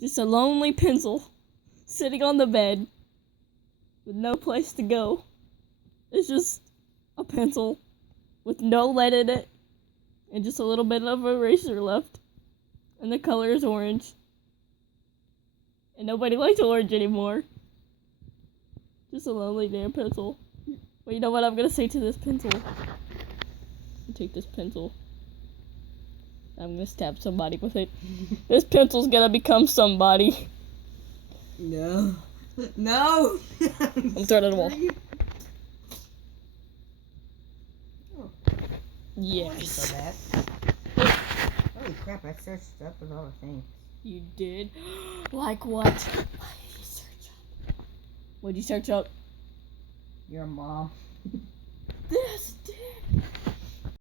Just a lonely pencil sitting on the bed with no place to go. It's just a pencil with no lead in it and just a little bit of eraser left. And the color is orange. And nobody likes orange anymore. Just a lonely damn pencil. Well, you know what I'm gonna say to this pencil? Take this pencil. I'm gonna stab somebody with it. This pencil's gonna become somebody. No. No! I'm throwing it at the wall. Oh. Yes. So bad. Holy crap, I searched up a lot of things. You did? Like what? What did you search up? What'd you search up? Your mom.